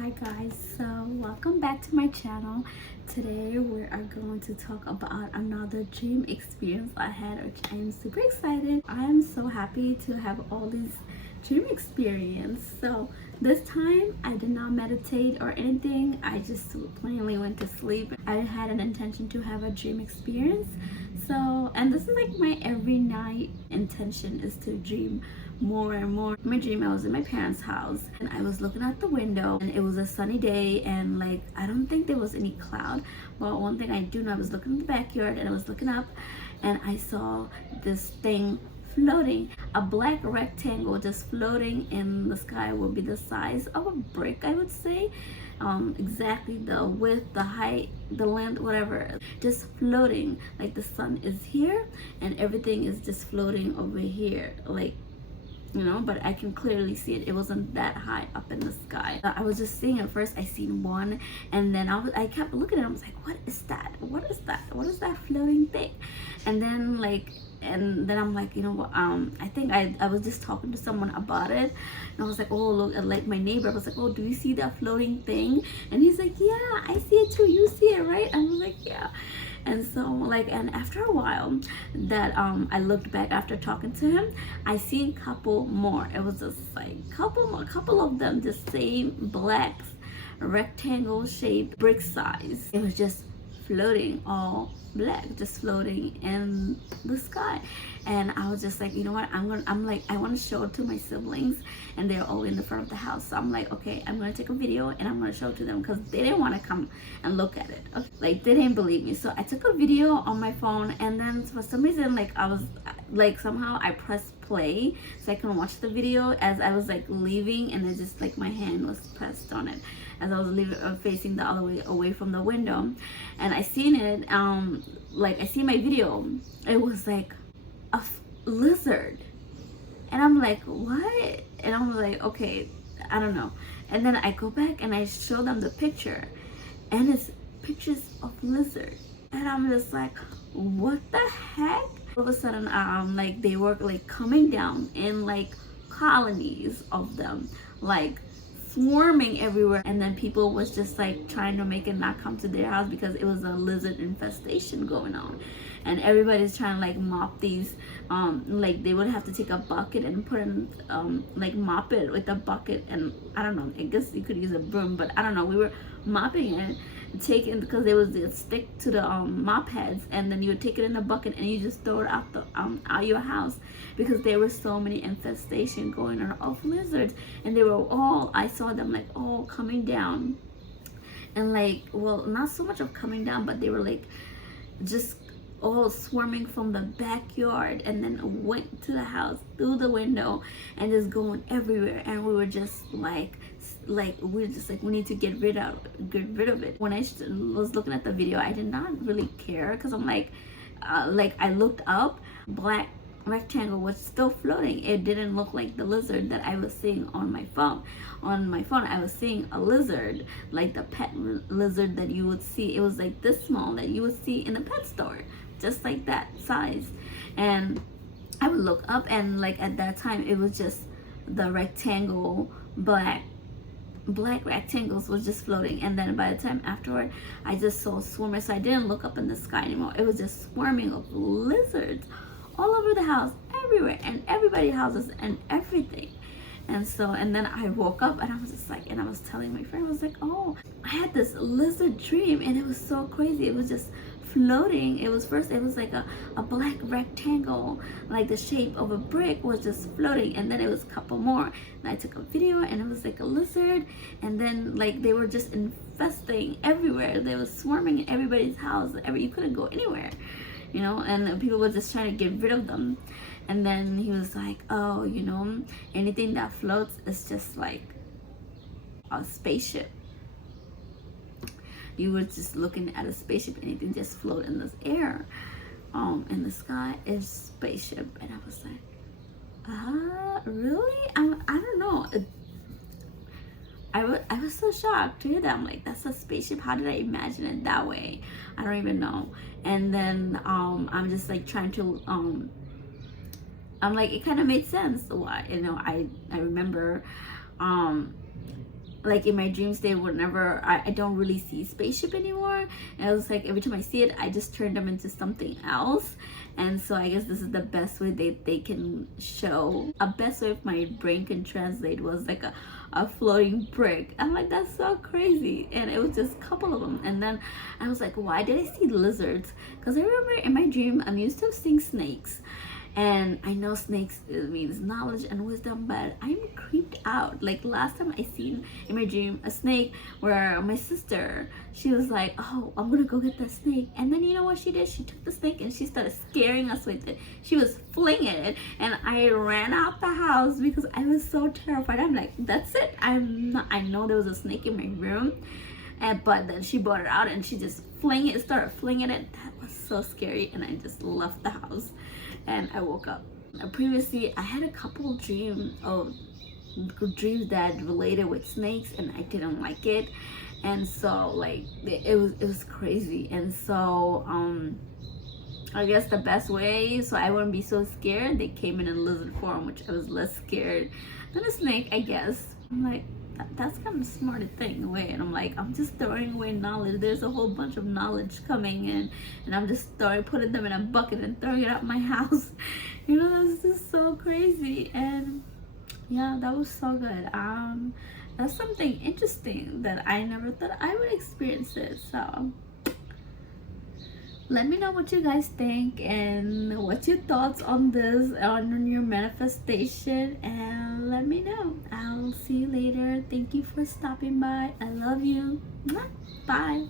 Hi guys, so welcome back to my channel. Today we are going to talk about another dream experience I had, which I am super excited. I am so happy to have all these dream experience. So this time I did not meditate or anything. I just plainly went to sleep. I had an intention to have a dream experience. So, and this is like my every night intention is to dream more and more. My dream, I was in my parents' house and I was looking out the window and it was a sunny day, and like I don't think there was any cloud, but one thing I do know, I was looking in the backyard and I was looking up and I saw this thing floating, a black rectangle just floating in the sky. Would be the size of a brick, I would say. Exactly the width, the height, the length, whatever, just floating. Like the sun is here and everything is just floating over here, like, you know, but I can clearly see it. It wasn't that high up in the sky. I was just seeing it. First I seen one, and then I kept looking at it. I was like, what is that? What is that? What is that floating thing? And then I'm like, you know what, I think I was just talking to someone about it, and I was like, oh look, like my neighbor, I was like, oh, do you see that floating thing? And he's like, yeah, I see it too. You see it, right? I was like, yeah. And so like, and after a while that I looked back after talking to him, I seen a couple more. It was just like couple of them, just same black rectangle shaped brick size. It was just floating, all black, just floating in the sky. And I was just like, you know what, I'm like, I want to show it to my siblings, and they're all in the front of the house. So I'm like, okay, I'm gonna take a video and I'm gonna show it to them, because they didn't want to come and look at it. Okay? Like, they didn't believe me. So I took a video on my phone, and then for some reason, like, I was like, somehow I pressed play so I can watch the video as I was like leaving, and it just like my hand was pressed on it as I was leaving, facing the other way away from the window. And I seen it, like I see my video, it was like a lizard, and I'm like, what? And I'm like, okay, I don't know. And then I go back and I show them the picture, and it's pictures of lizard, and I'm just like, what the heck? All of a sudden, like they were like coming down in like colonies of them, like swarming everywhere. And then people was just like trying to make it not come to their house because it was a lizard infestation going on. And everybody's trying to like mop these, like they would have to take a bucket and put in, like mop it with a bucket, and I don't know, I guess you could use a broom, but I don't know, we were mopping it, taking, because there was a stick to the mop heads, and then you would take it in the bucket and you just throw it out the out your house, because there were so many infestation going on of lizards. And they were all, I saw them like all coming down, and like, well, not so much of coming down, but they were like just all swarming from the backyard, and then went to the house through the window and just going everywhere. And we were just like we're just like, we need to get rid of it. When I was looking at the video, I did not really care, because I'm like I looked up, black rectangle was still floating. It didn't look like the lizard that I was seeing on my phone. On my phone I was seeing a lizard, like the pet lizard that you would see. It was like this small, that you would see in the pet store, just like that size. And I would look up, and like at that time it was just the rectangle, black rectangles was just floating. And then by the time afterward, I just saw swarming. So I didn't look up in the sky anymore. It was just swarming of lizards all over the house, everywhere, and everybody's houses and everything. And so, and then I woke up and I was just like, and I was telling my friend, I was like, oh, I had this lizard dream, and it was so crazy. It was just floating. It was like a black rectangle, like the shape of a brick, was just floating. And then it was a couple more, and I took a video, and it was like a lizard. And then like they were just infesting everywhere. They were swarming in everybody's house. You couldn't go anywhere, you know, and people were just trying to get rid of them. And then he was like, oh, you know, anything that floats is just like a spaceship. You were just looking at a spaceship, anything just float in this air, in the sky is spaceship. And I was like, really? I don't know. I was so shocked to hear that. I'm like, that's a spaceship? How did I imagine it that way? I don't even know. And then I'm just like trying to I'm like, it kind of made sense why, you know. I remember like in my dreams, they would never, I don't really see spaceship anymore. And it was like every time I see it, I just turn them into something else. And so I guess this is the best way they can show, a best way if my brain can translate was like a floating brick. I'm like, that's so crazy. And it was just a couple of them. And then I was like, why did I see lizards? Because I remember in my dream I'm used to seeing snakes, and I know snakes means knowledge and wisdom, but I'm creeped out. Like last time I seen in my dream a snake where my sister, she was like, oh, I'm gonna go get that snake. And then you know what she did? She took the snake and she started scaring us with it. She was flinging it, and I ran out the house because I was so terrified. I'm like, that's it. I know there was a snake in my room. But then she brought it out and she just started flinging it. That was so scary, and I just left the house and I woke up. Previously, I had a couple dreams that related with snakes, and I didn't like it, and so like it was crazy. And so I guess the best way so I wouldn't be so scared, they came in lizard form, which I was less scared than a snake, I guess. I'm like, that's kind of smart to think away. And I'm like, I'm just throwing away knowledge. There's a whole bunch of knowledge coming in, and I'm just putting them in a bucket and throwing it out my house. You know, that's just so crazy. And yeah, that was so good. That's something interesting that I never thought I would experience it. So let me know what you guys think and what's your thoughts on this, on your manifestation, and let me know. I'll see you later. Thank you for stopping by. I love you. Bye.